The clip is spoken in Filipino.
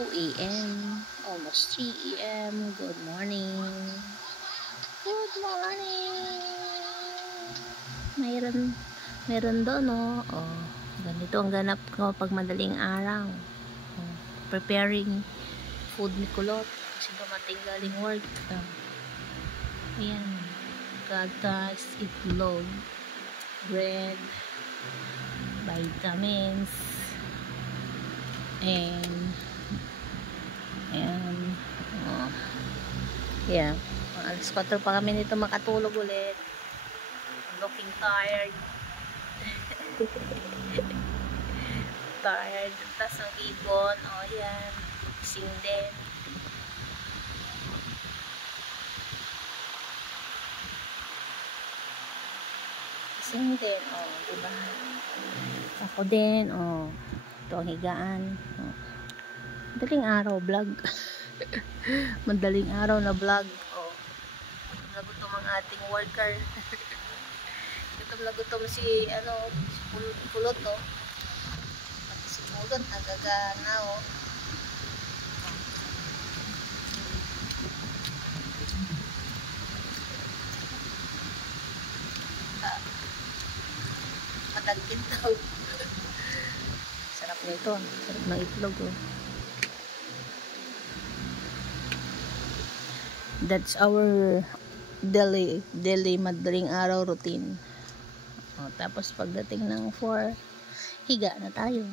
2 a.m. Almost 3 a.m. Good morning. Good morning. Mayroon doon, no? Oh, ganito ang ganap ko pag madaling araw. Oh, preparing food ni Kulot kasi dumating galing work. Ayan. Gatas, itlog, bread, vitamins, and yeah, alas 4 pa kami nito makatulog ulit. Looking tired. Tired. Tas ang ibon, yan, gising din. Gising din, diba? Ako din, ito ang higaan. Madaling araw vlog. Madaling araw na vlog. Nagutom ang ating worker. Gutom na gutom si Kulot, pati si Kulot nagagana, matagkit daw. Sarap nito, sarap ng itlog, That's our daily madaling araw routine. Tapos pagdating ng 4, higa na tayo.